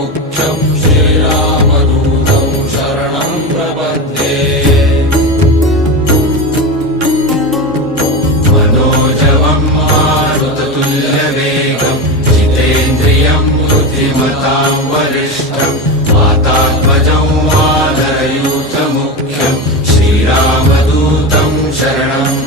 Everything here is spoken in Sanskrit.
मुख्यं श्रीरामदूतं शरणं प्रपद्ये। मनोजवं मारुततुल्यवेगं जितेन्द्रियं बुद्धिमतां वरिष्ठं वातात्मजं वानरयूथमुख्यं श्रीरामदूतं शरणं